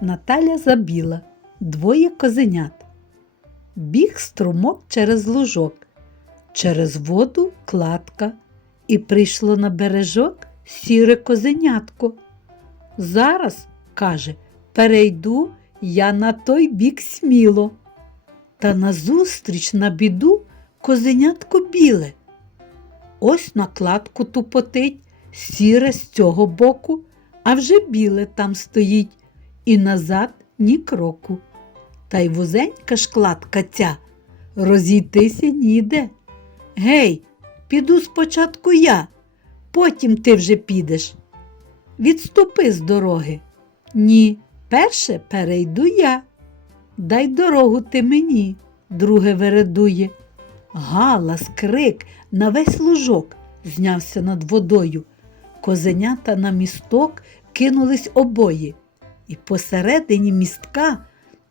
Наталя забіла, двоє козенят. Біг струмок через лужок, через воду кладка, і прийшло на бережок сіре козенятко. Зараз, каже, перейду я на той бік сміло. Та назустріч на біду козенятко біле. Ось на кладку тупотить, сіре з цього боку, а вже біле там стоїть, і назад ні кроку. Та й вузенька ж кладка ця, розійтися ніде. Гей, піду спочатку я, потім ти вже підеш. Відступи з дороги. Ні, перше перейду я. Дай дорогу ти мені, друге вередує. Галас, крик на весь лужок знявся над водою. Козенята на місток кинулись обоє, і посередині містка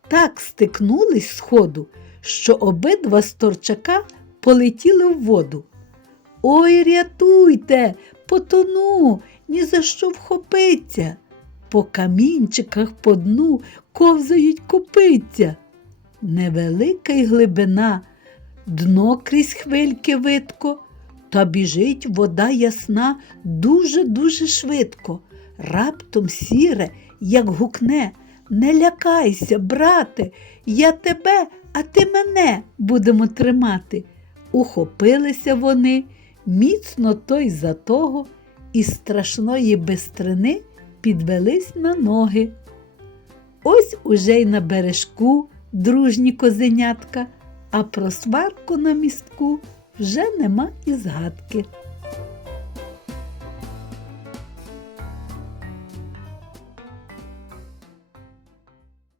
так стикнулись сходу, що обидва сторчака полетіли в воду. Ой, рятуйте, потону, ні за що вхопиться. По камінчиках по дну ковзають копиця. Невелика й глибина, дно крізь хвильки видко, та біжить вода ясна дуже-дуже швидко. Раптом сіре, як гукне, не лякайся, брате, я тебе, а ти мене будемо тримати. Ухопилися вони міцно той за того, і страшної бистрини підвелись на ноги. Ось уже й на бережку дружні козенятка, а про сварку на містку вже нема і згадки.